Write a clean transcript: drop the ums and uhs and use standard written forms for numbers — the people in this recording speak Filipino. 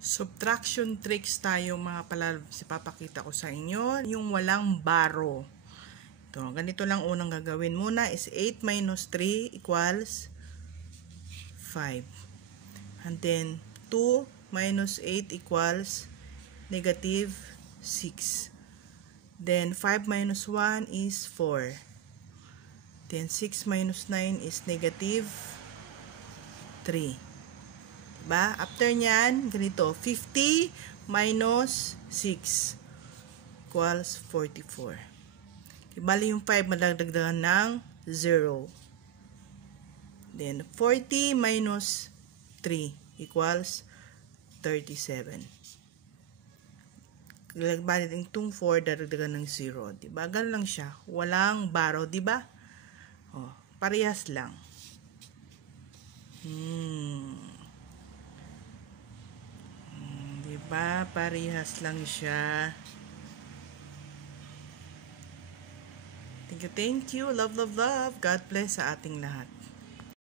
Subtraction tricks tayo mga palalabs. Ipapakita ko sa inyo yung walang baro. Ito, ganito lang unang gagawin muna is 8 minus 3 equals 5. And then 2 minus 8 equals negative 6. Then 5 minus 1 is 4. Then 6 minus 9 is negative 3. Diba? After nyan, ganito, 50 minus 6 equals 44. Bali yung 5 madagdagan ng 0. Then 40 minus 3 equals 37. Bali itong 4 dadagdagan ng 0. Diba? Ganun lang siya. Walang baro, diba? Oh, parehas lang. Diba? Parehas lang siya. Thank you. Love, love, love. God bless sa ating lahat.